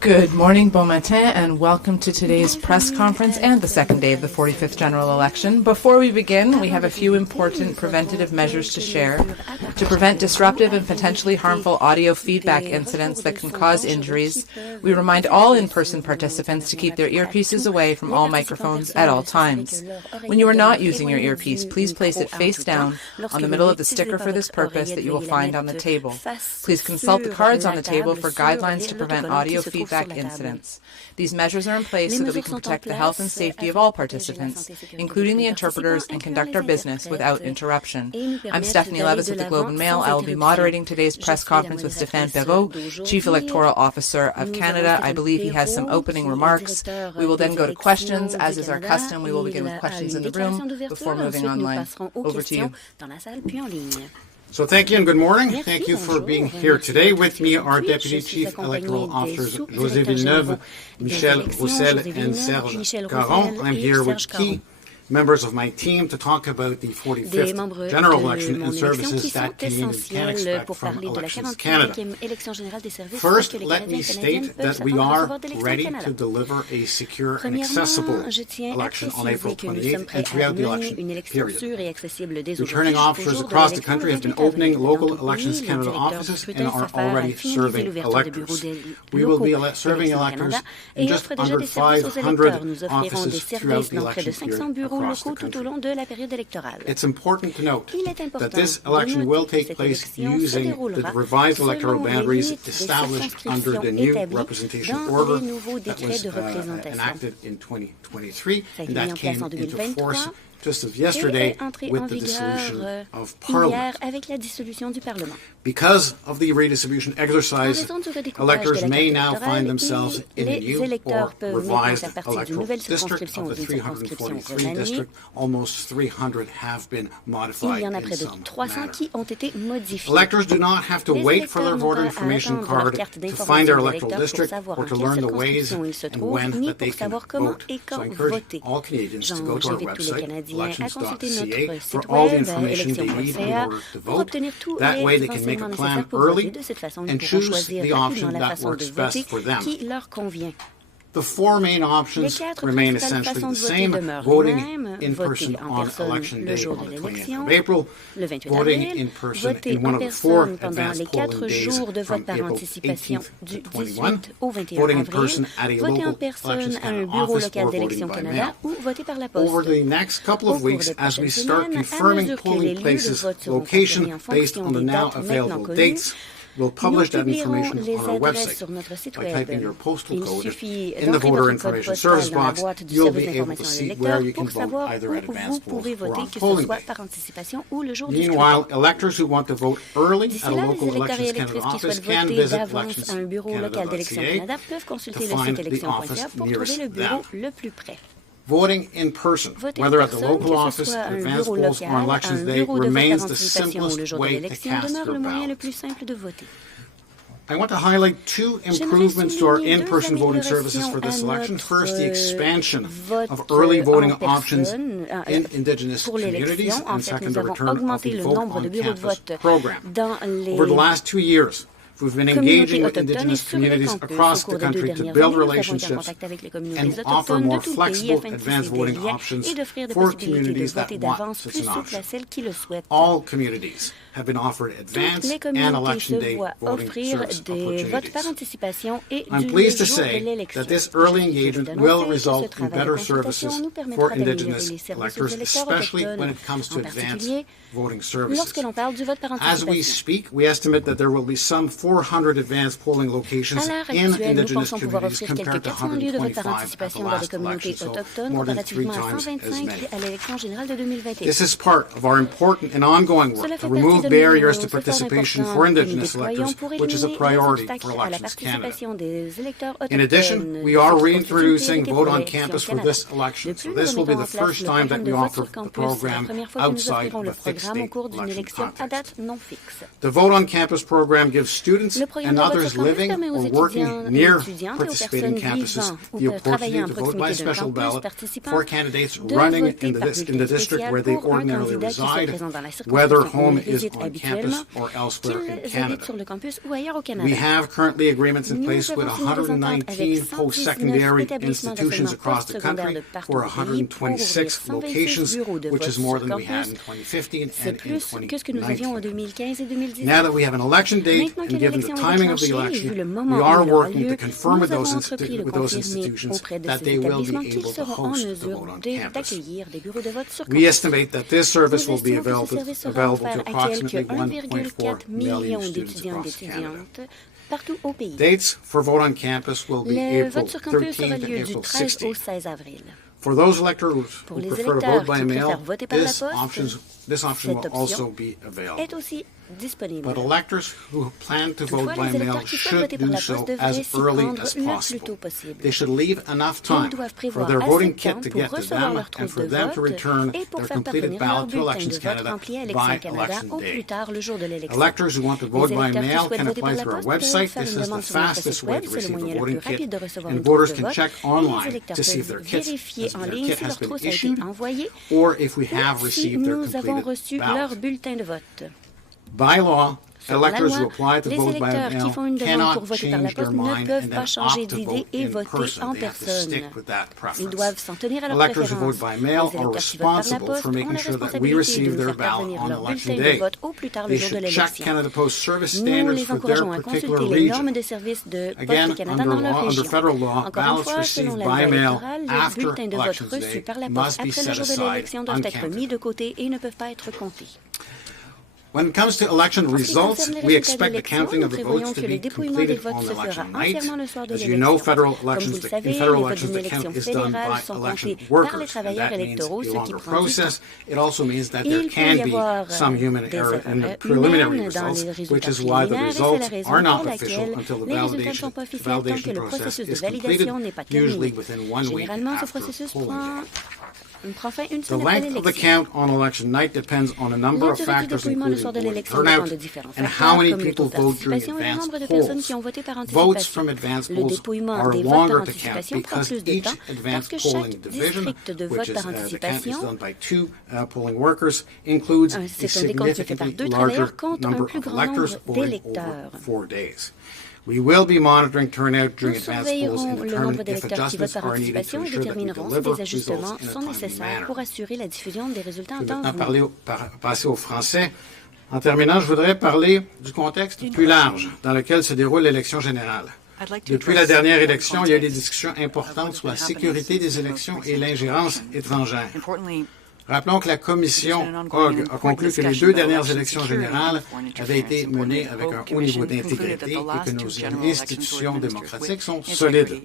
Good morning, bon matin, and welcome to today's press conference and the second day of the 45th general election. Before we begin, we have a few important preventative measures to share to prevent disruptive and potentially harmful audio feedback incidents that can cause injuries. We remind all in-person participants to keep their earpieces away from all microphones at all times. When you are not using your earpiece, please place it face down on the middle of the sticker for this purpose that you will find on the table. Please consult the cards on the table for guidelines to prevent audio feedback incidents. These measures are in place so that we can protect the health and safety of all participants, including the interpreters, and conduct our business without interruption. I'm Stephanie Levis with the Globe and Mail. I will be moderating today's press conference with Stéphane Perreault, Chief Electoral Officer of Canada. I believe he has some opening remarks. We will then go to questions. As is our custom, we will begin with questions in the room before moving online. Over to you. So thank you and good morning. Thank you for being here today. With me are Deputy Chief Electoral Officers José Villeneuve, Michel Roussel, and Serge Caron. I'm here with key members of my team to talk about the 45th general election and services that Canadians can expect from Elections Canada. First, let me state that we are ready to deliver a secure and accessible election on April 28th and throughout the election period. Returning officers across the country have been opening local Elections Canada offices and are already serving electors. We will be serving electors in just under 500 offices throughout the election period. It's important to note that this election will take place using the revised electoral boundaries established under the new representation order that was enacted in 2023 and that came into force just of yesterday with the dissolution of Parliament. Because of the redistribution exercise, electors may now find themselves in a new or revised electoral district. Of the 343 districts, almost 300 have been modified in some manner. Electors do not have to wait for their voter information card to find their electoral district or to learn the ways and when that they can vote. So I encourage all Canadians to go to our website, elections.ca, for all the information they need in order to vote. That way they can make a plan early and choose the option that works best for them. The four main options remain essentially the same: voting in person on Election Day on the 20th of April, voting in person in one of the four advanced polling days from April 18th to 21, voting in person at a local Elections Canada office or voting by mail. Over the next couple of weeks, as we start confirming polling places' location based on the now available dates, we'll publish that information on our website. By typing your postal code in the voter information service box, you'll be able to see where you can vote either at advanced polls or on polling day. Meanwhile, electors who want to vote early at a local Elections Canada office can visit electionscanada.ca to find the office nearest them. Voting in person, whether at the local office, advanced polls, or on Elections Day, remains the simplest way to cast your ballot. I want to highlight two improvements to our in-person voting services for this election. First, the expansion of early voting options in Indigenous communities, and second, the return of the Vote on Campus program. Over the last 2 years, we've been engaging with Indigenous communities across the country to build relationships and offer more flexible advanced voting options for communities that want such an option. All communities have been offered advance and Election Day voting service opportunities. I'm pleased to say that this early engagement will result in better services for Indigenous electors, especially when it comes to advanced voting services. As we speak, we estimate that there will be some 400 advanced polling locations in Indigenous communities compared to 125 at the last election, so more than 3 times as many. This is part of our important and ongoing work to remove remove barriers to participation for Indigenous electors, which is a priority for Elections Canada. In addition, we are reintroducing Vote on Campus for this election, so this will be the first time that we offer the program outside of a fixed state election context. The Vote on Campus program gives students and others living or working near participating campuses the opportunity to vote by special ballot for candidates running in the district where they ordinarily reside, whether home is on campus or elsewhere in Canada. We have currently agreements in place with 119 post-secondary institutions across the country for 126 locations, which is more than we had in 2015 and in 2019. Now that we have an election date and given the timing of the election, we are working to confirm with those institutions that they will be able to host the vote on campus. We estimate that this service will be available to approximately 1.4 million students across Canada. Dates for Vote on Campus will be April 13 to April 16. For those electors who prefer to vote by mail, this option will also be available. But electors who plan to vote by mail should do so as early as possible. They should leave enough time for their voting kit to get to them and for them to return their completed ballot to Elections Canada by Election Day. Electors who want to vote by mail can apply through our website. This is the fastest way to receive a voting kit, and voters can check online to see if their kit has been issued or if we have received their completed ballot. By law, electors who apply to vote by mail cannot change their mind and then opt to vote in person. They have to stick with that preference. Electors who vote by mail are responsible for making sure that we receive their ballot on Election Day. They should check Canada Post service standards for their particular region. Again, under federal law, ballots received by mail after Election Day must be set aside uncounted. When it comes to election results, we expect the counting of the votes to be completed on election night. As you know, federal elections, the count is done by election workers, and that means a longer process. It also means that there can be some human error in the preliminary results, which is why the results are not official until the validation process is completed, usually within 1 week after polling day. The length of the count on election night depends on a number of factors, including voter turnout and how many people vote during advance polls. Votes from advance polls are longer to count because each advance polling division, which is the count is done by 2 polling workers, includes a significantly larger number of electors over 4 days. We will be monitoring turnout during advance polls and determine if adjustments are needed to ensure that we deliver results in a timely manner. Je vais maintenant passer au français. En terminant, je voudrais parler du contexte plus large dans lequel se déroule l'élection générale. Depuis la dernière élection, il y a eu des discussions importantes sur la sécurité des élections et l'ingérence étrangère. Rappelons que la Commission OG a conclu que les 2 dernières élections générales avaient été menées avec un haut niveau d'intégrité et que nos institutions démocratiques sont solides.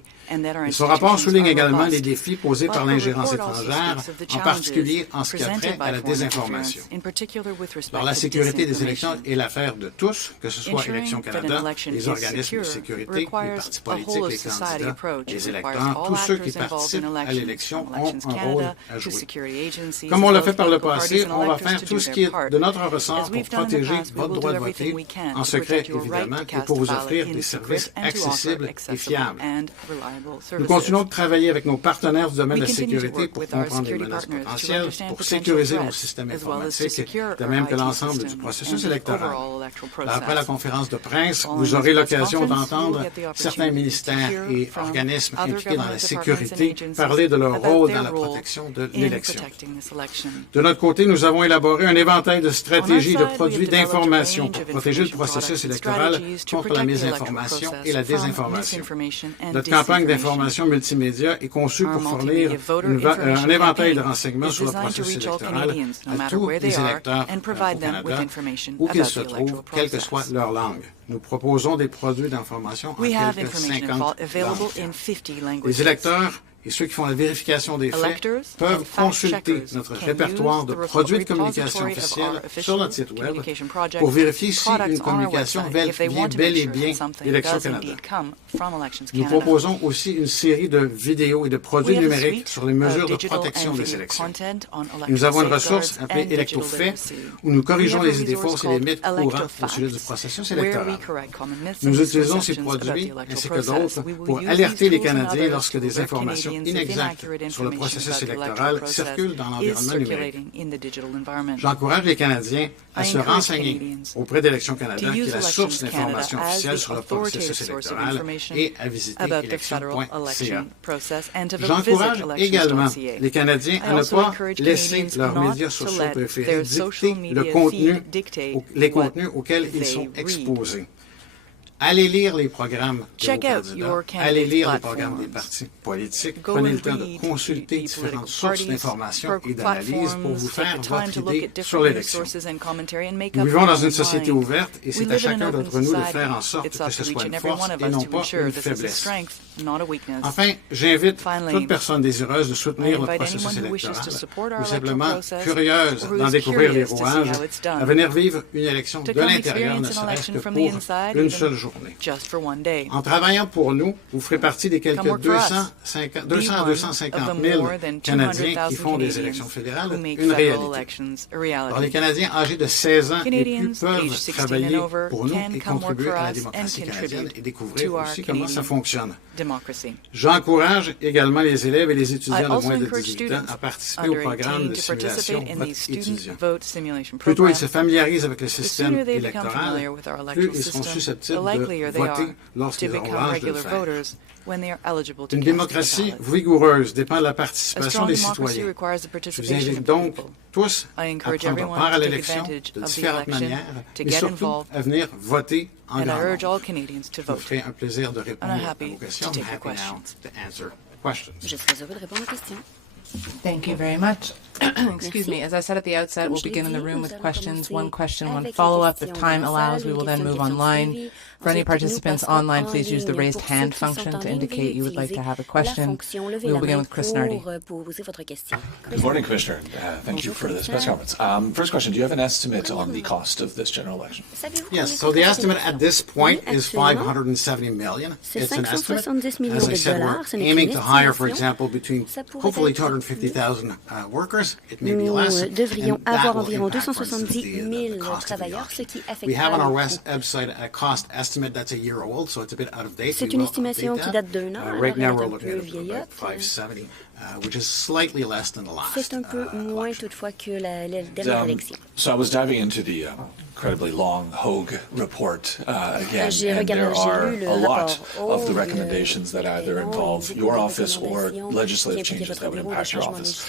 Et son rapport souligne également les défis posés par l'ingérence étrangère, en particulier en ce qui a trait à la désinformation. Alors, la sécurité des élections est l'affaire de tous, que ce soit Élections Canada, les organismes de sécurité, les partis politiques, les candidats, les électeurs, tous ceux qui participent à l'élection ont un rôle à jouer. Comme on l'a fait par le passé, on va faire tout ce qui est de notre ressort pour protéger votre droit de voter, en secret évidemment, et pour vous offrir des services accessibles et fiables. Nous continuons de travailler avec nos partenaires du domaine de la sécurité pour comprendre les menaces potentielles, pour sécuriser nos systèmes informatiques, de même que l'ensemble du processus électoral. Après la conférence de presse, vous aurez l'occasion d'entendre certains ministères et organismes impliqués dans la sécurité parler de leur rôle dans la protection de l'élection. De notre côté, nous avons élaboré un éventail de stratégies et de produits d'information pour protéger le processus électoral contre la mésinformation et la désinformation. Notre campagne d'information multimédia est conçue pour fournir un éventail de renseignements sur le processus électoral à tous les électeurs au Canada, où qu'ils se trouvent, quelle que soit leur langue. Nous proposons des produits d'information en quelques 50 langues. Les électeurs et ceux qui font la vérification des faits Electors peuvent and consulter fact-checkers notre can répertoire use de the produits de communication repository of officiels our official sur notre site web communication project pour vérifier si products une on our communication website if they vient want to bel make et sure bien that something d'Élections does Canada. indeed come from Elections Nous Canada. proposons aussi une série de vidéos et de We produits have a numériques suite sur les mesures of de digital protection and des video élections. content on election Nous avons une ressource safeguards appelée and digital Electofait literacy. où nous We corrigeons have a les idées resource fausses et les called mythes courants au sujet du Electofact, processus where we électoral. correct common myths Nous and utilisons ces misconceptions about the produits electoral ainsi que process. d'autres We will pour use alerter these les tools and Canadiens others lorsque to des alert informations Canadians if inexactes inaccurate sur le information processus about the electoral électoral process circulent dans is l'environnement numérique. circulating in the digital environment. J'encourage les Canadiens à I se encourage renseigner Canadians auprès d'Élections Canada, to qui use est la source Elections d'information Canada as officielle the sur le authoritative processus source of électoral information et à visiter about the federal élections.ca. election process and to visit J'encourage également elections.ca. les Canadiens I à ne also pas encourage laisser Canadians leurs not médias to sociaux let préférés their social dicter media le contenu, feed dictate les what contenus auxquels ils they sont read. exposés. Allez lire les programmes de Check vos out candidats. your candidates' Allez lire les platforms. programmes des partis politiques. Go Prenez and le temps de read consulter the différentes political sources parties, d'information et d'analyse pour platforms, vous take faire the time votre to look idée at sur different l'élection. resources and commentary and make Nous up vivons your dans own une société mind. ouverte et We c'est à live in chacun an open d'entre nous de society. faire en sorte It's que up ce to soit each une and every force one of et us non to pas ensure une this is a faiblesse. strength, not a weakness. Enfin, j'invite Finally, toute personne désireuse de I soutenir le invite processus anyone who wishes to électoral support our ou electoral simplement process curieuse or who d'en is découvrir les curious to see rouages how it's done à venir vivre une élection to de come l'intérieur, ne experience an serait-ce election que from pour the inside, une even seule journée. just for one day. En travaillant pour nous, vous ferez partie des quelques Come work for us. 200 à Be 250 one of the 000 more than Canadiens qui 200,000 font des Canadians élections fédérales who make une federal réalité. elections a Alors, les reality. Canadiens âgés de 16 ans et plus Canadians aged peuvent 16 travailler and over pour nous can et come work contribuer for à la us démocratie and canadienne contribute et découvrir to our aussi comment ça Canadian fonctionne. democracy. J'encourage également les élèves et les I étudiants de also moins de encourage 18 ans students à participer au under programme 18 de to simulation participate in vote these student étudiant. vote simulation Plus tôt ils programs. se familiarisent avec le The système sooner they become électoral, familiar with our plus electoral ils seront system, the susceptibles de likelier they are voter to lorsqu'ils auront become l'âge de le regular faire. voters when they are eligible to Une cast the démocratie ballot. vigoureuse dépend de la A participation strong des democracy citoyens. requires the Je vous participation invite of the donc people. tous I à encourage prendre everyone part à to take l'élection advantage de of the différentes election, manières to et get surtout involved, à venir voter en and I grand urge all nombre. Canadians to Je me vote. ferai un plaisir de répondre I'm à happy vos questions. to I'm take your happy now questions. to answer questions. Je serais heureux de répondre aux questions. Thank you very much. Excuse me. As I said at the outset, we'll begin in the room with questions. One question, one follow-up. If time allows, we will then move online. For any participants online, please use the raised hand function to indicate you would like to have a question. We will begin with Chris Nardi. Good morning, Commissioner. Thank you for this press conference. First question, do you have an estimate on the cost of this general election? Yes, so the estimate at this point is $570 million. It's an estimate. As I said, we're aiming to hire, for example, between hopefully 250,000 workers. It may be less. Nous devrions and that avoir will environ impact, for 270 instance, the 000 cost of the travailleurs, ce election. qui We have on our affectera le coût. website a cost estimate that's a year old, so it's a bit out of date. C'est We une will estimation update qui that. date d'un an, alors Right elle now, est we're un looking peu at about vieillotte. 570, which is slightly less than the last. C'est un peu moins election. toutefois que la dernière élection. So I was diving into the incredibly long Hogue report again, and there are lu le a lot rapport of the Hogue, recommendations that either involve your office or legislative changes that would impact your office.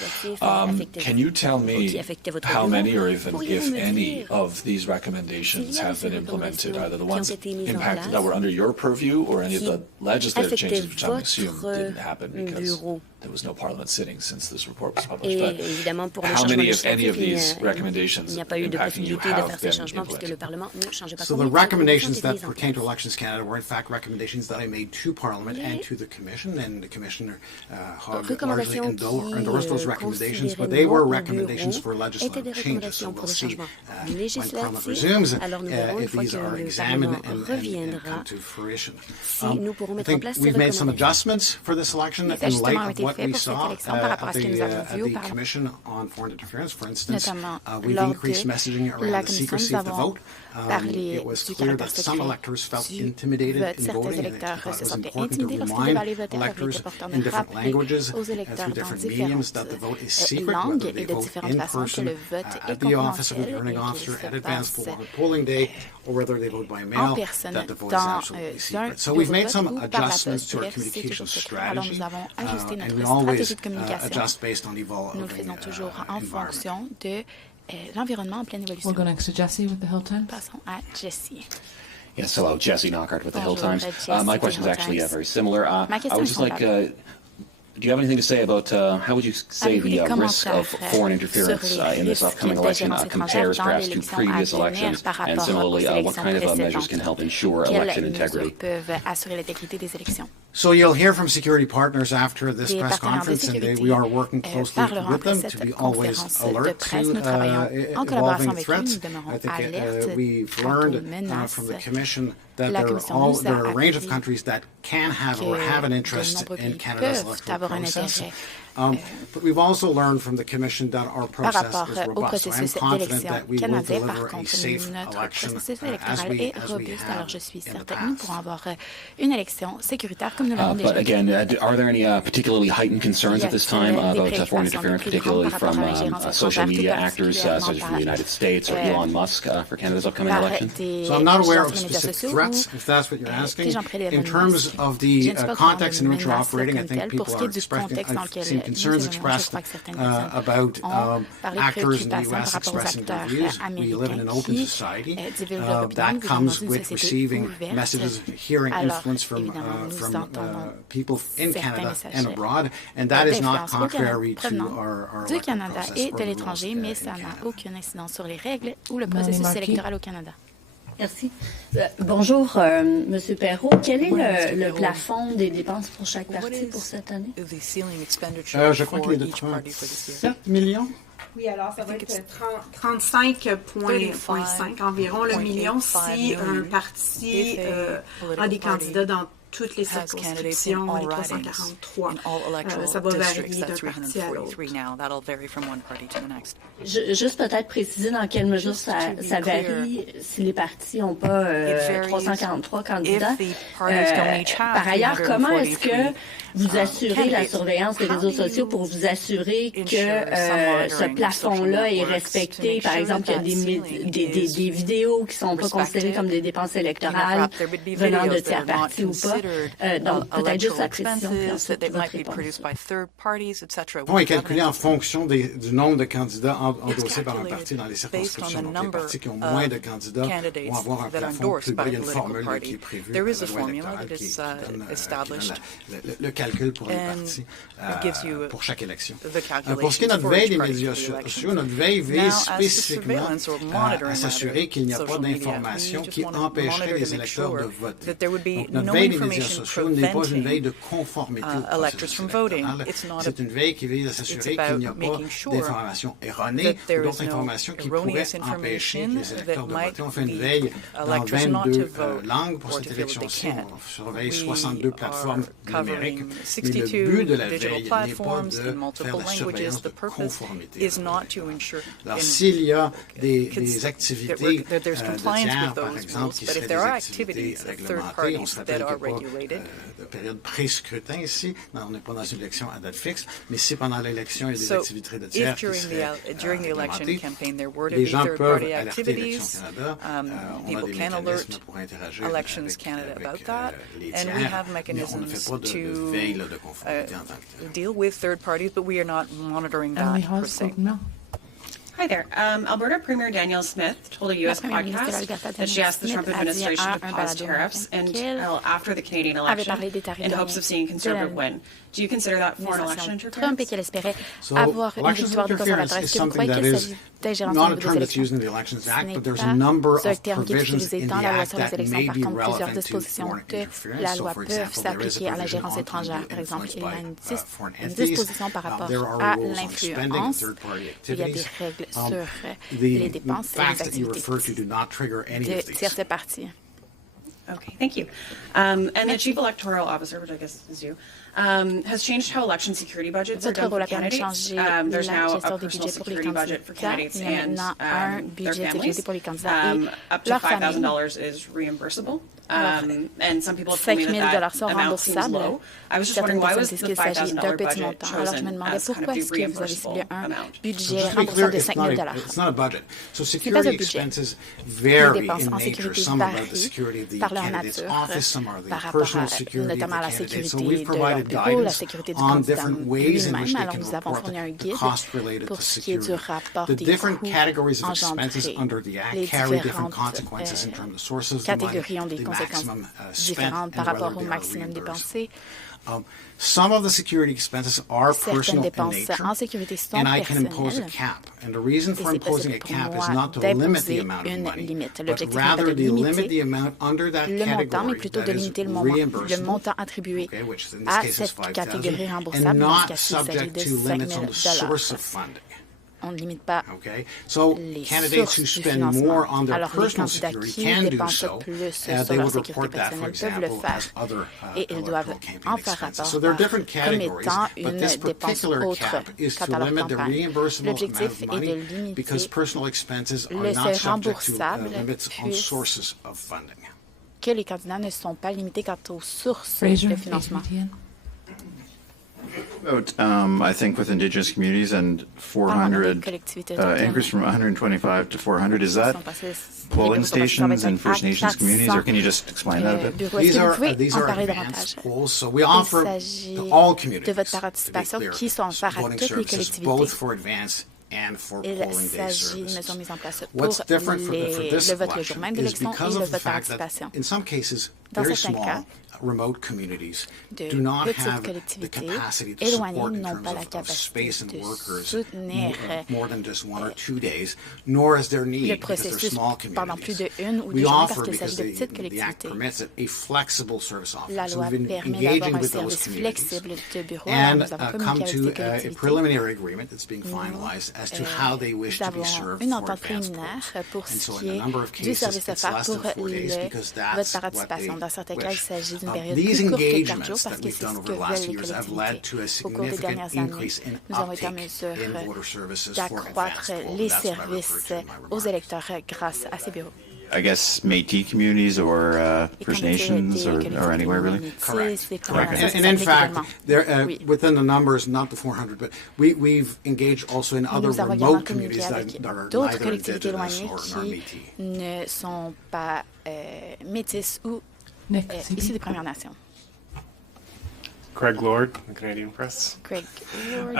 Can you tell me how many or even if any of these recommendations have been implemented, either the ones impacted that were under your purview or any of the legislative changes, which I assume didn't happen because there was no parliament sitting since this report was published. Et But évidemment, pour le how changement many, if any, of législatif, these recommendations il n'y a pas eu de impacting you possibilité de faire have ces been changements puisque le implemented? Parlement ne changeait pas. So the Combien de recommendations ont été that mises en pertain to place? Elections Canada were in fact recommendations that I made to Parliament and to the Commission, and the Commissioner Hogg largely endorsed those recommendations, but they were recommendations for legislative changes. So we'll see when Parliament resumes if these are examined and come to fruition. I think we've made some adjustments for this election in light of what we saw at the Commission on Foreign Interference. For instance, we've increased messaging around the secrecy of the vote. It was clear that some electors felt intimidated in voting, and I thought it was important to remind electors in different languages through different mediums that the vote is secret, whether they vote in person at the office of the returning officer at advance polling day, or whether they vote by mail, that the vote is absolutely secret. So we've made some adjustments to our communication strategy, and we always adjust based on evolving Nous le faisons toujours en environment. fonction de l'environnement en pleine We'll évolution. go next to Jesse with the Hill Times. Passons à Jessie. Yes, hello, Jesse Knockhart with the Hill Bonjour, Times. Jesse My with the question is Hill actually Times. very similar. Ma I question would est just like, semblable. do you have anything to say about how would you say Avez-vous des the risk of commentaires foreign sur interference les in this risques upcoming election d'ingérence compares étrangère dans perhaps to l'élection previous à venir elections? par And rapport similarly, aux what kind of élections measures can précédentes? help ensure Quelles election mesures integrity? peuvent assurer l'intégrité des élections? So you'll hear from security partners after this Des press partenaires de conference, and sécurité we are working closely parleront with them après to cette be always conférence de alert presse. to Nous travaillons en collaboration evolving avec eux. Nous threats. demeurons I think alertes we've quant aux learned menaces. from the Commission that La there Commission nous are a a range of appris countries that can have or have an de interest nombreux in pays Canada's peuvent electoral avoir un process. intérêt But we've also learned from the Commission that our par process rapport is au robust. So I'm processus confident d'élection that we will canadien. deliver Par a contre, safe notre election processus as électoral we est robuste, have alors je suis in the certaine que nous past. pourrons avoir une élection sécuritaire comme nous l'avons déjà But again, are there any particularly heightened concerns at this time about foreign interference, particularly from social media actors such as from the United States or Elon Musk for Canada's upcoming election? So I'm not aware of specific threats, if that's what you're asking. In terms of the context in which we're operating, I think people are expressing, I've seen concerns expressed about actors in the U.S. expressing their views. We live in an open society. That comes with receiving messages, hearing influence from people in Canada and abroad, and that is not contrary to our du electoral Canada process et or de the rules l'étranger, in mais ça n'a Canada. aucune incidence sur les règles ou le processus Marquis. électoral au Canada. Merci. Bonjour, Monsieur Perrault. Quel est le plafond des dépenses pour chaque parti pour cette année? Je crois qu'il est de 37 millions. Oui, alors ça va être 35,5 environ le million si un parti a des candidats dans toutes les circonscriptions, les 343. Ça va varier d'un parti à l'autre. Juste peut-être préciser dans quelle mesure ça varie si les partis n'ont pas 343 candidats. Par ailleurs, comment est-ce que vous assurez la surveillance des réseaux sociaux pour vous assurer que ce plafond-là est respecté? Par exemple, qu'il y a des vidéos qui ne sont pas considérées comme des dépenses électorales venant de tiers partis ou pas. Donc, peut-être juste la précision, puis ensuite votre réponse. On est calculé en fonction du nombre de candidats endossés par un parti dans les circonscriptions. Donc, les partis qui ont moins de candidats vont avoir un plafond plus bas. Il y a une formule qui est prévue par la loi électorale qui donne le calcul pour les partis pour chaque élection. Pour ce qui est de notre veille des médias sociaux, notre veille vise spécifiquement à s'assurer qu'il n'y a pas d'informations qui empêcheraient les électeurs de voter. Donc, notre veille des médias sociaux n'est pas une veille de conformité au processus électoral. C'est une veille qui vise à s'assurer qu'il n'y a pas d'informations erronées ou d'autres informations qui pourraient empêcher les électeurs de voter. On fait une veille dans 22 langues pour cette élection-ci. On surveille 62 plateformes numériques. Mais le but de la veille n'est pas de faire la surveillance de conformité. Alors, s'il y a des activités de tiers, par exemple, qui seraient des activités réglementées, on se rappelle qu'il n'y a pas de période pré-scrutin ici. Non, on n'est pas dans une élection à date fixe, mais si pendant l'élection, il y a des activités de tiers qui seraient réglementées, les gens peuvent alerter Élections Canada. On a des mécanismes pour interagir avec les tiers, mais on ne fait pas de veille de conformité en tant que tel. deal with third parties, but we are not monitoring that per se. Hi there. Alberta Premier Danielle Smith told a U.S. podcast that she asked the Trump administration to pause tariffs until after the Canadian election in hopes of seeing a Conservative win. Do you consider that foreign election Trump et qu'elle interference? espérait avoir une victoire des conservateurs. Est-ce que vous croyez qu'il s'agit d'ingérence au not a niveau term des that's used élections? in the Elections Ce Act, n'est but there's pas a number un of terme qui est provisions utilisé in the dans la loi Act sur les that élections. may Par be contre, plusieurs relevant to dispositions foreign de interference. la So, loi for peuvent example, there is a s'appliquer à la provision gérance on étrangère. Par exemple, influence il y a by foreign une entities. disposition par rapport There are à rules on spending and l'influence. third-party Il y a des activities. règles sur The les dépenses et les facts that you activités refer to do not trigger any de of these. tierces parties. Okay, thank you. And the Chief Electoral Officer, which I guess is you, has changed how election security budgets are Votre done rôle for a permis de candidates. changer There's la now a gestion des personal budgets pour les security budget for candidats. candidates Il y a and maintenant un their budget de sécurité families. pour les candidats et Up to leurs familles. $5,000 is reimbursable. And some people have told me 5 000 that sont amount seems remboursables. low. I was just Certaines wondering, why personnes was disent the qu'il s'agit d'un $5,000 petit budget montant. Alors je me chosen demandais as kind pourquoi of est-ce the que vous avez reimbursable ciblé un amount? budget Just to be remboursable clear, de 5 000 it's not a budget. So pas security un budget. expenses Les vary dépenses in en nature. sécurité Some are about the varient security of the par leur candidate's nature, office, some are the par rapport personal à, security of the notamment à la candidate. So sécurité we've de leur provided bureau, la guidance sécurité du on candidat different ways in which lui-même. they Alors can nous avons report fourni un the guide cost related to pour ce qui est du security. rapport The des different coûts categories of expenses engendrés. under the Act Les carry different différentes consequences in terms of the sources of the money, catégories ont des the conséquences maximum spent, différentes par and rapport whether au they are maximum reimbursed. dépensé Some of the security expenses are personal in dépenses nature, en sécurité sont and I can impose a personnelles. cap. And the reason for Et c'est imposing a possible pour cap is moi not to limit the d'imposer amount of une money, limite. but L'objectif n'est pas rather de to limit limiter the amount under that le montant, mais category plutôt that de is limiter le reimbursable, montant attribué okay, which in this à case is cette 5,000, catégorie and remboursable, dans ce not cas-ci, il s'agit subject de to limits on the 5 000 source of funding. On ne limite pas Okay, so les candidates who sources du spend financement. more on their Alors, les personal candidats security qui can do dépensent so. plus sur They leur would sécurité report that, for personnelle peuvent le example, faire as other et ils doivent electoral campaign en faire expenses. rapport So there are different comme categories, étant but une this dépense particular autre cap is quant to à leur limit the campagne. reimbursable amount L'objectif of est de money limiter because personal expenses are le not seuil subject to remboursable limits on puisse- sources of funding. que les candidats ne sont pas limités quant aux sources Fraser, de financement. APTN. About, I think with Indigenous communities and 400, collectivités increase from 125 to 400, is that Sont passés polling des bureaux stations in à First Nations communities, or can you just explain that a bit? bureaux. Est-ce que vous pouvez These en are parler advanced davantage? polls, so we Il offer s'agit to all de communities, votre to be participation clear, qui sont offerts à voting toutes les services, both collectivités. for advance and for Il polling day s'agit d'une services. mesure mise en place What's pour different for this le vote le election jour même is d'élection et because le of the vote par fact that anticipation. in some cases, Dans very certains cas, small, remote communities de do not petites have the collectivités capacity to éloignées support in n'ont terms pas la of capacité space and de workers soutenir more than just 1 or 2 days, nor is there le need because they're processus small pendant plus communities. de une ou deux We journées parce offer, qu'il because s'agit de petites the Act collectivités. permits it, a flexible service offering. La So loi we've been permet engaging d'avoir un with those service communities flexible de bureau. Alors, and nous avons come communiqué avec to des a collectivités. preliminary agreement that's being finalized as to how they wish Nous to be avons served une for entente advanced préliminaire polls. pour And ce so qui in a est number of du cases, service it's offert less pour than 4 days le because vote that's par what they participation. Dans certains cas, il wish. s'agit d'une période These plus courte que 4 jours engagements parce that que we've c'est done ce over que the last veulent les years have led to a collectivités. Au cours des significant dernières années, increase in nous avons été en uptake mesure in voter services for d'accroître advanced polls. les That's what I referred services to in my aux remarks. électeurs grâce à ces bureaux. I guess Métis communities or First Nations or anywhere really? Correct. And in fact, there, within the numbers, not the 400, but we've engaged also in other Nous avons également remote communiqué communities avec that are d'autres neither collectivités indigenous éloignées or qui Métis. ne sont pas métis ou Nick, issus des Premières Nations. Craig Lord, the Canadian Press. Craig Lord,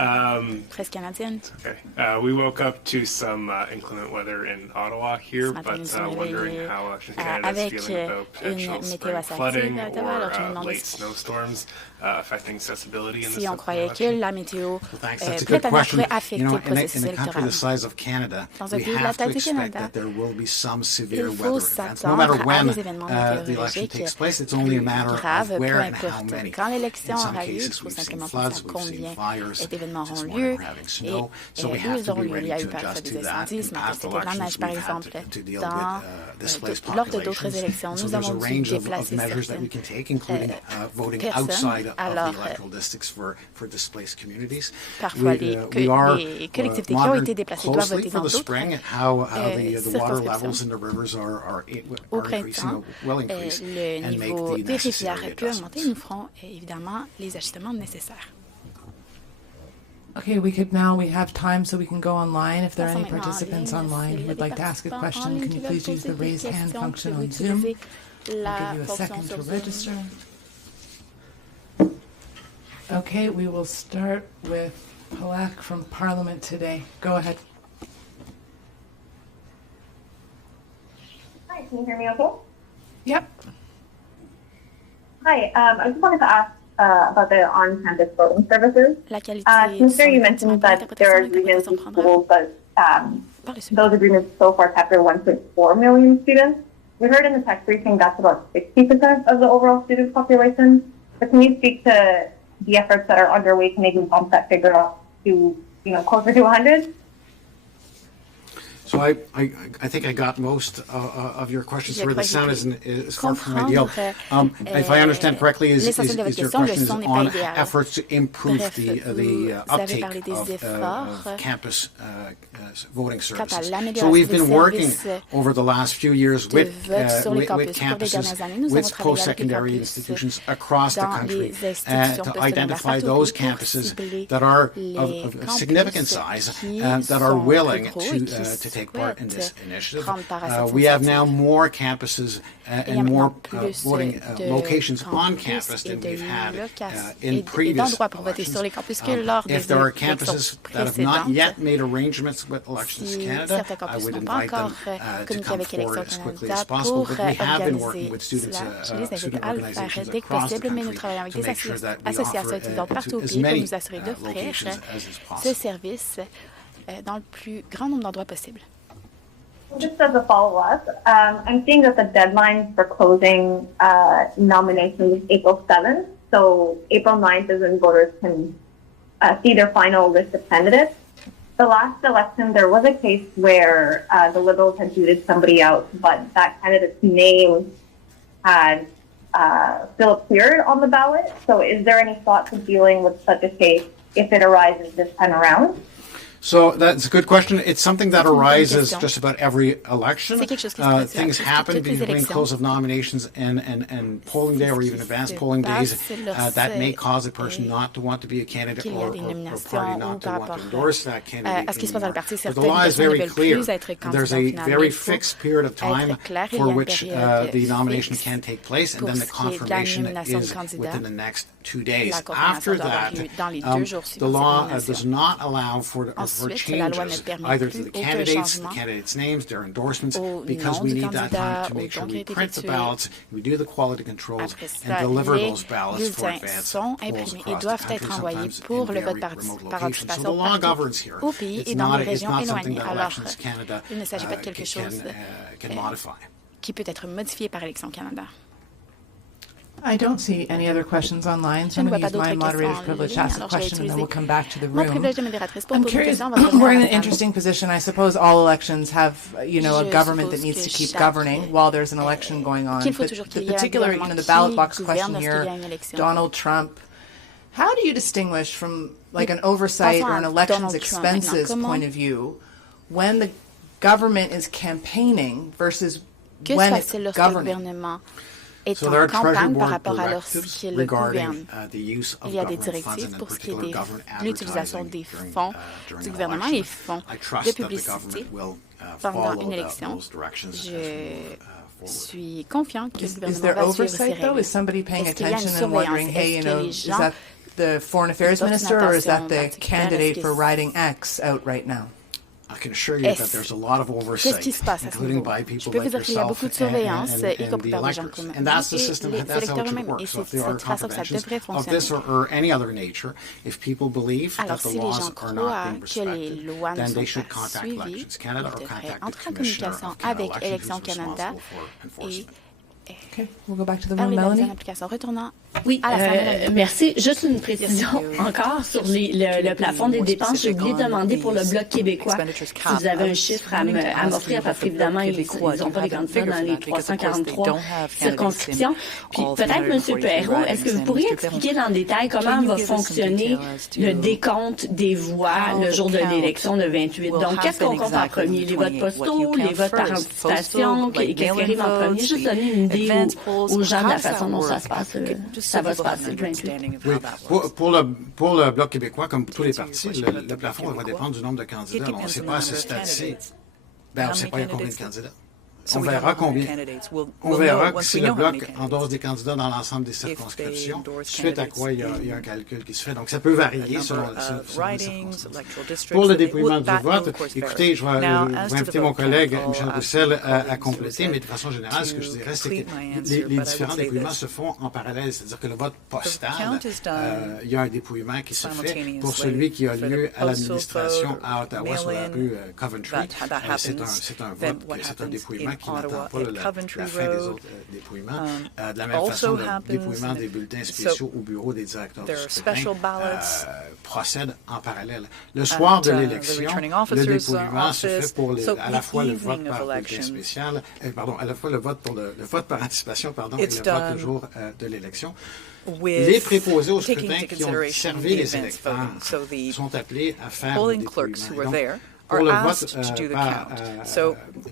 presse canadienne. Okay. We woke up to some inclement weather in Ottawa here, matin, but nous sommes wondering réveillés, how Election Canada is avec feeling about potential une spring météo assez flooding active à Ottawa. Alors, je me or demandais late snowstorms affecting accessibility in si this on croyait que la météo Thanks. That's a good prête-à-dire question. pourrait affecter You know, le processus in a country the électoral. size of Canada, Dans un we pays de la have to taille du expect Canada, that there will be some severe il faut weather events. No s'attendre matter à when des événements the election météorologiques takes place, it's only a matter graves, of peu where and how importe many. quand l'élection In some aura lieu, il cases, faut we've seen simplement floods, penser à we've seen combien fires. d'événements This auront morning lieu we're having et snow, so we où have ils to auront be lieu. Il y ready a eu to parfois adjust des to that. incendies, In ce matin past c'était de la neige elections, par we've had exemple. to deal Dans, with displaced lors de d'autres populations. élections, So nous there's a avons dû range of déplacer measures that we can take, including voting personnes. outside of the Alors, electoral districts for displaced communities. Parfois, les collectivités qui ont été déplacées doivent voter dans d'autres spring at how the water levels circonscriptions. in the rivers are Au increasing, printemps, will increase, le and make niveau the des rivières necessary peut augmenter. Nous adjustments. ferons évidemment les ajustements nécessaires. Okay, we have time so we can go online. If there are any participants online who would like to ask a question, can you please use the raise hand function on Zoom? I'll give you a second to register. Okay, we will start with Palak from Parliament today. Go ahead. Hi, can you hear me okay? Yep. Hi, I just wanted to ask about the on-campus voting services. Since you mentioned that there are agreements with schools, but those agreements so far capture 1.4 million students. We heard in the tech briefing that's about 60% of the overall student population. But can you speak to the efforts that are underway to maybe bump that figure up to, closer to 100? So I think I got most of your questions. Where the sound is far from ideal. If I understand correctly, is your question is on efforts to improve the uptake of campus voting services. So we've been working over the last few years with campuses, with post-secondary institutions across the country to identify those campuses that are of significant size and that are willing to take take part in this initiative. We have now more campuses and more voting locations on campus than we've had in previous elections. If there are campuses that have not yet made arrangements with Elections Canada, I would invite them to come forward as quickly as possible. But we have been working with student organizations across the country to make sure that we offer to as many locations as is possible. Dans le plus grand nombre d'endroits possible. Just as a follow-up, I'm seeing that the deadline for closing nominations is April 7th. So April 9th is when voters can see their final list of candidates. The last election, there was a case where the Liberals had booted somebody out, but that candidate's name had still appeared on the ballot. So is there any thought to dealing with such a case if it arises this time around? So that's a good question. It's something that arises just about every election. Things happen between close of nominations and polling day or even advanced polling days that may cause a person not to want to be a candidate or a party not to want to endorse that candidate anymore. But the law is very clear. There's a very fixed period of time for which the nomination can take place, and then the confirmation is within the next 2 days. After that, the law does not allow for changes either to the candidates' names, their endorsements, because we need that time to make sure we print the ballots, we do the quality controls, and deliver those ballots for advance polls across the country, sometimes in very remote locations. So the law governs here. It's not something that Elections Canada can modify. Qui peut être modifié par Élections Canada. I don't see any other questions online, so I'm going to use my moderator's privilege to ask a question, and then we'll come back to the room. I'm curious, we're in an interesting position. I suppose all elections have, a government that needs to keep governing while there's an election going on. But the particular, the ballot box question here, Donald Trump, how do you distinguish from like an oversight or an elections expenses point of view when the government is campaigning versus when it's governing? So there are Treasury Board directives regarding the use of government funds, and in particular government advertising during an election. I trust that the government will follow those directions as we move suis confiant que le gouvernement Is there oversight, though? Is somebody paying attention and wondering, hey, is that the foreign affairs minister or is that the candidate for riding X out right now? I can assure you that there's a lot of oversight, including by people like yourself and the electors. And that's the system, that's how it should work. So if there are contraventions of this or any other nature, if people believe that the laws are not being respected, then they should contact Elections Canada or contact the Commissioner of Canada Elections who's responsible for enforcement. Okay, we'll go back to the room, Melanie. Oui, merci. Juste une précision encore sur le plafond des dépenses. J'ai oublié de demander pour le Bloc québécois si vous avez un chiffre à m'offrir, parce qu'évidemment, ils n'ont pas les candidats dans les 343 circonscriptions. Puis peut-être, M. Perrault, est-ce que vous pourriez expliquer dans le détail comment va fonctionner le décompte des voix le jour de l'élection le 28? Donc, qu'est-ce qu'on compte en premier? Les votes postaux, les votes par anticipation? Qu'est-ce qui arrive en premier? Juste donner une idée aux gens de la façon dont ça se passe. Ça va se passer le 28. Oui. Pour le Bloc québécois, comme tous les partis, le plafond va dépendre du nombre de candidats. On ne sait pas à ce stade-ci. On ne sait pas il y a combien de candidats. On verra combien. On verra si le Bloc endosse des candidats dans l'ensemble des circonscriptions, suite à quoi il y a un calcul qui se fait. Donc, ça peut varier selon les circonstances. Pour le dépouillement du vote, écoutez, je vais inviter mon collègue Michel Roussel à compléter, mais de façon générale, ce que je dirais, c'est que les différents dépouillements se font en parallèle. C'est-à-dire que le vote postal, il y a un dépouillement qui se fait pour celui qui a lieu à l'administration à Ottawa, sur la rue Coventry. C'est un vote, c'est un dépouillement qui n'attend pas la fin des autres dépouillements. De la même façon, le dépouillement des bulletins spéciaux au bureau des directeurs du scrutin procède en parallèle. Le soir de l'élection, le dépouillement se fait pour à la fois le vote par bulletin spécial, à la fois le vote par anticipation, et le vote le jour de l'élection. Les préposés au scrutin qui ont servi les électeurs sont appelés à faire le dépouillement. Pour le vote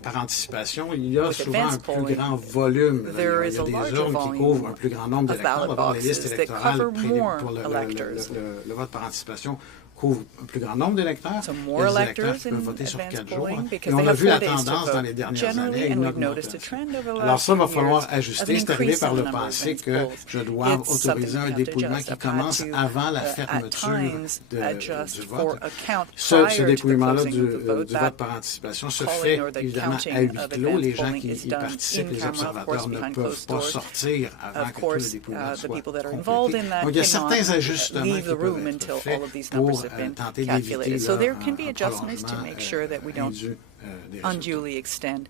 par anticipation, il y a souvent un plus grand volume. Il y a des urnes qui couvrent un plus grand nombre d'électeurs. D'abord, les listes électorales pour le vote par anticipation couvre un plus grand nombre d'électeurs. So more Les électeurs electors peuvent in voter sur 4 advanced jours. polling Et because on they a have vu la 4 days to tendance dans les vote dernières generally, années, and une we've noticed a augmentation. trend over the Alors last ça, few va falloir years of ajuster. an C'est arrivé increase par in le the number of passé advanced que polls. je dois It's autoriser something un we have to dépouillement adjust. qui I've had commence to, avant la at fermeture times, adjust du for vote. a count Ce prior to the dépouillement-là closing of the vote. du That vote par anticipation se calling fait or the évidemment à counting huis of clos. Les advanced gens polling qui is y done participent, in les camera, of course, observateurs ne behind peuvent closed pas doors. sortir avant Of que tout le course, dépouillement the soit people that are complété. involved in that Donc il y a cannot certains ajustements leave qui the peuvent room être until all faits of these pour numbers have been tenter calculated. d'éviter So there can un be adjustments to make sure that we don't indu des résultats. unduly extend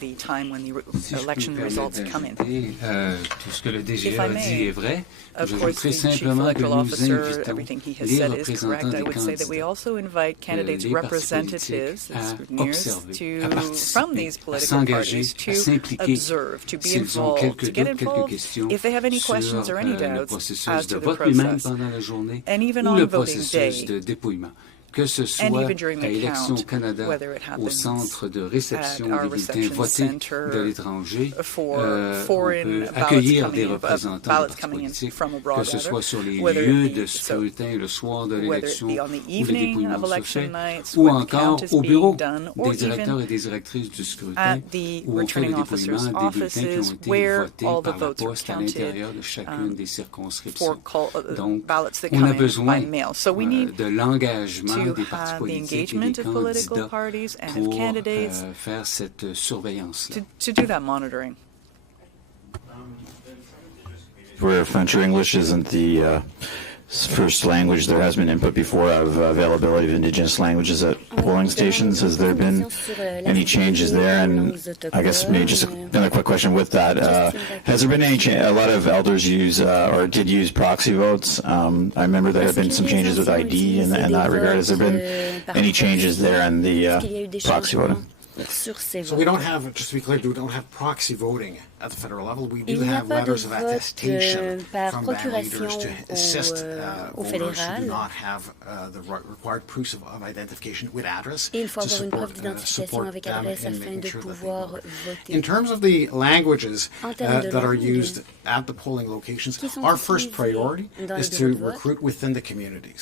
the time when the Si je election peux me results permettre come in. d'ajouter, tout ce que le DGE If I a may, dit est vrai. Of Je course, ajouterai the chief simplement que electoral nous officer, invitons everything he has les said is représentants correct. I des would say that we candidats, also invite candidates' les partis representatives, politiques à scrutineers, observer, à from these participer, à political s'engager, parties à to s'impliquer observe, to be s'ils ont involved, quelques to get doutes, quelques involved questions if they have any sur questions or any le doubts processus as de to the vote lui-même process. pendant la journée And even ou on le voting processus day, de dépouillement. Que ce and soit even during à the Élections count, Canada, whether it au happens centre de réception at our des bulletins reception votés center de l'étranger, for on foreign peut ballots accueillir coming des in, représentants des ballots partis coming in politiques, from abroad, que ce soit sur les whether lieux it de be, so scrutin le soir de whether it l'élection be on the où le evening dépouillement of se election fait, nights ou when the encore count is au being bureau done, or des directeurs even et des directrices du scrutin, at the où on fait le returning officers' dépouillement des bulletins qui ont offices été where votés all the par la votes are poste à counted l'intérieur de chacune des circonscriptions. for Donc, ballots that on come a in besoin by mail. So we need de l'engagement to des partis have the politiques et engagement des of political candidats parties and of pour candidates faire cette surveillance-là. to do that monitoring. Where French or English isn't the first language, there has been input before of availability of Indigenous languages at polling stations. Has there been any changes there? And I guess maybe just another quick question with that. Has there been any change? A lot of elders use or did use proxy votes. I remember there have been some changes with ID in that regard. Has there been any changes there in the proxy voting? So we don't have, just to be clear, we don't have proxy voting at the federal level. We do have letters of attestation from band leaders to assist voters who do not have the required proofs of identification with address to support them in making sure that they vote. In terms of the languages that are used at the polling locations, our first priority is to recruit within the communities.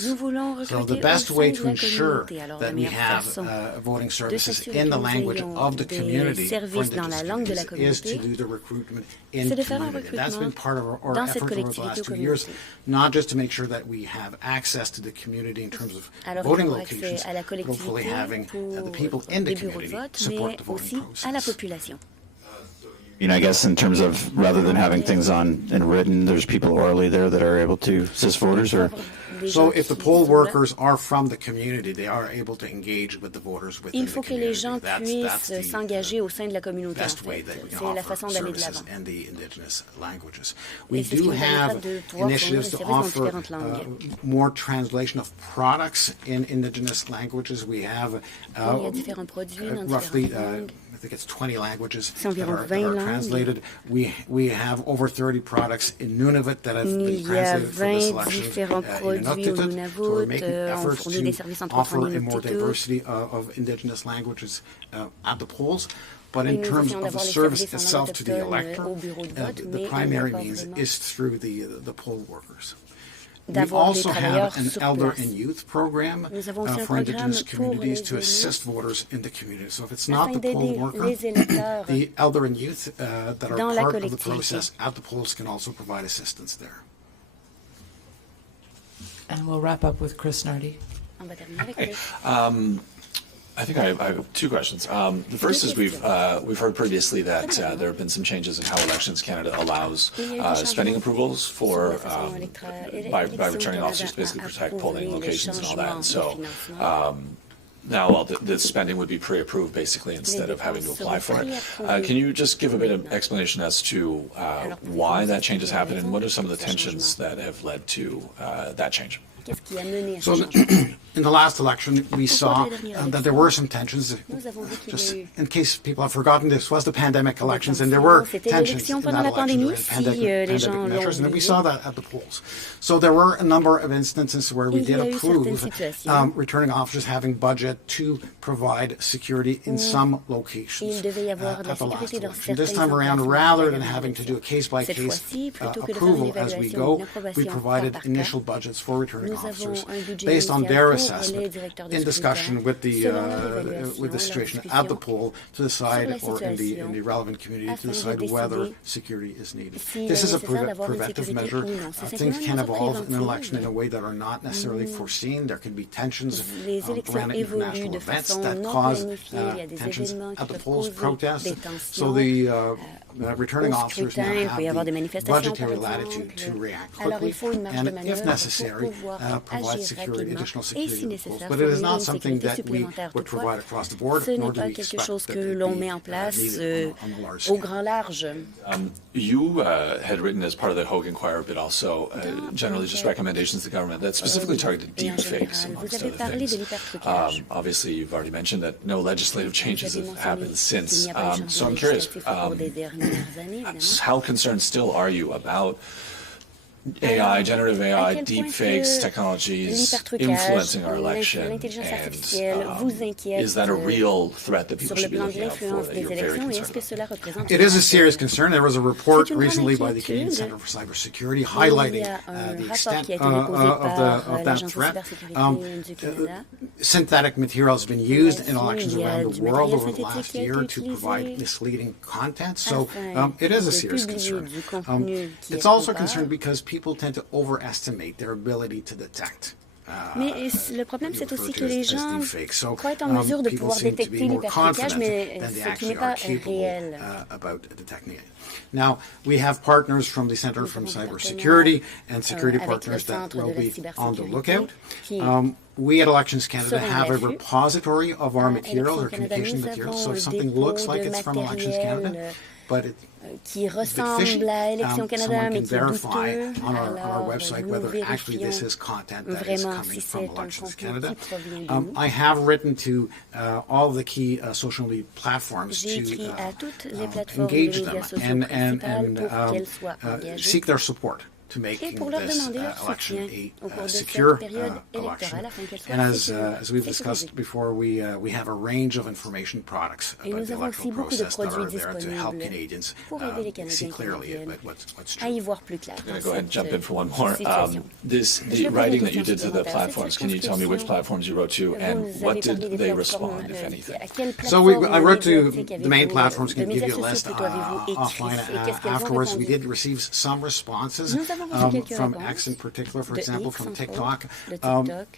So the best way to ensure that we have voting services in the language of the community for Indigenous communities is to do the recruitment in the community. That's been part of our effort over the last 2 years, not just to make sure that we have access to the community in terms of voting locations, but hopefully having the people in the community support the voting process. I guess in terms of rather than having things in written, there's people orally there that are able to assist voters, or so if the poll workers are from the community, they are able to engage with the voters within the community. That's the best way that we can offer services in the Indigenous languages. We do have initiatives to offer more translation of products in Indigenous languages. We have roughly I think it's 20 languages that are translated. We have over 30 products in Nunavut that have been translated for this election in Inuktitut. So we're making efforts to offer a more diversity of Indigenous languages at the polls. But in terms of the service itself to the elector, the primary means is through the poll workers. We also have an elder and youth program for Indigenous communities to assist voters in the community. So if it's not the poll worker, the elder and youth that are part of the process at the polls can also provide assistance there. And we'll wrap up with Chris Nardi. Hey, I think I have two questions. The first is we've heard previously that there have been some changes in how Elections Canada allows spending approvals for by returning officers to basically protect polling locations and all that. And so now the spending would be pre-approved basically instead of having to apply for it. Can you just give a bit of explanation as to why that change has happened and what are some of the tensions that have led to that change? So in the last election, we saw that there were some tensions. Just in case people have forgotten, this was the pandemic elections, and there were tensions in that election during pandemic measures, and we saw that at the polls. So there were a number of instances where we did approve returning officers having budget to provide security in some locations at the last election. This time around, rather than having to do a case-by-case approval as we go, we provided initial budgets for returning hearing officers based on their assessment in discussion with the situation at the poll to decide, or in the relevant community to decide whether security is needed. This is a preventive measure. Things can evolve in an election in a way that are not necessarily foreseen. There can be tensions around international events that cause tensions at the polls, protests. So the returning officers now have the budgetary latitude to react quickly and, if necessary, provide additional security to the polls. But it is not something that we would provide across the board, nor do we expect that it would be needed on the large scale. You had written as part of the Hogue Inquirer, but also generally just recommendations to the government that specifically targeted deep fakes, amongst other things. Obviously, you've already mentioned that no legislative changes have happened since. So I'm curious, how concerned still are you about AI, generative AI, deep fakes, technologies influencing our election, and is that a real threat that people should be looking out for, that you're very concerned about? It is a serious concern. There was a report recently by the Canadian Centre for Cybersecurity highlighting the extent of that threat. Synthetic material has been used in elections around the world over the last year to provide misleading content. So it is a serious concern. It's also a concern because people tend to overestimate their ability to detect. Mais le problème, c'est aussi que les gens croient en mesure de pouvoir détecter l'hypertrucage, mais ce qui n'est pas réel. Now, we have partners from the Centre for Cybersecurity and security partners that will be on the lookout. We at Elections Canada have a repository of our materials, our communication materials, so if something looks like it's from Elections Canada, but it qui ressemble à Élections Canada, mais qui est douteux on our website whether actually this is content that is coming from Elections Canada. I have written to all the key social media platforms to engage them and seek their support to making this election a secure election. And as we've discussed before, we have a range of information products about the electoral process that are there to help Canadians see clearly about what's true. I'm going to go ahead and jump in for one more. The writing that you did to the platforms, can you tell me which platforms you wrote to and what did they respond, if anything? So I wrote to the main platforms. Can give you a list offline afterwards. We did receive some responses. From X in particular, for example, from TikTok,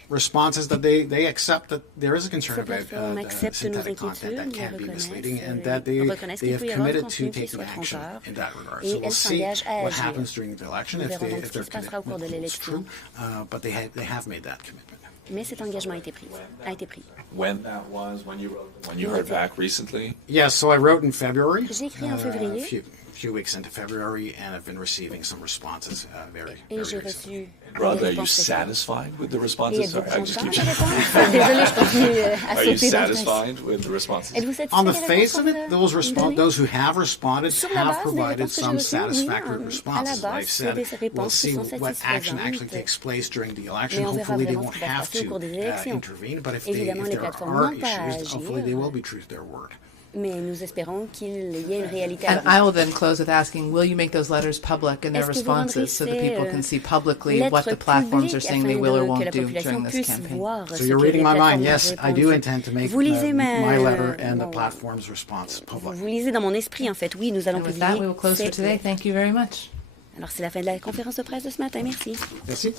responses that they accept that there is a concern about synthetic content that can be misleading and that they have committed to taking action in that regard. So we'll see what happens during the election if their commitment holds true, but they have made that commitment. Mais cet engagement a été pris. When that was, when you heard back recently? Yes, so I wrote in February. J'ai écrit en février. Few weeks into February, and I've been receiving some responses very recently. Rod, are you satisfied with the responses? Sorry, I just keep Désolée, je continue à Are you satisfied with the responses? On the face of it, those who have responded have provided some satisfactory responses. Like I said, we'll see what action actually takes place during the election. Hopefully they won't have to intervene, but if there are issues, hopefully they will be true to their word. Mais nous espérons qu'il y ait une réalité. And I will then close with asking, will you make those letters public and their responses so that people can see publicly what the platforms are saying they will or won't do during this campaign? So you're reading my mind. Yes, I do intend to make my letter and the platform's response public. Vous lisez dans mon esprit, en fait. Oui, nous allons publier. With that, we will close for today. Thank you very much. Alors, c'est la fin de la conférence de presse de ce matin. Merci. Merci.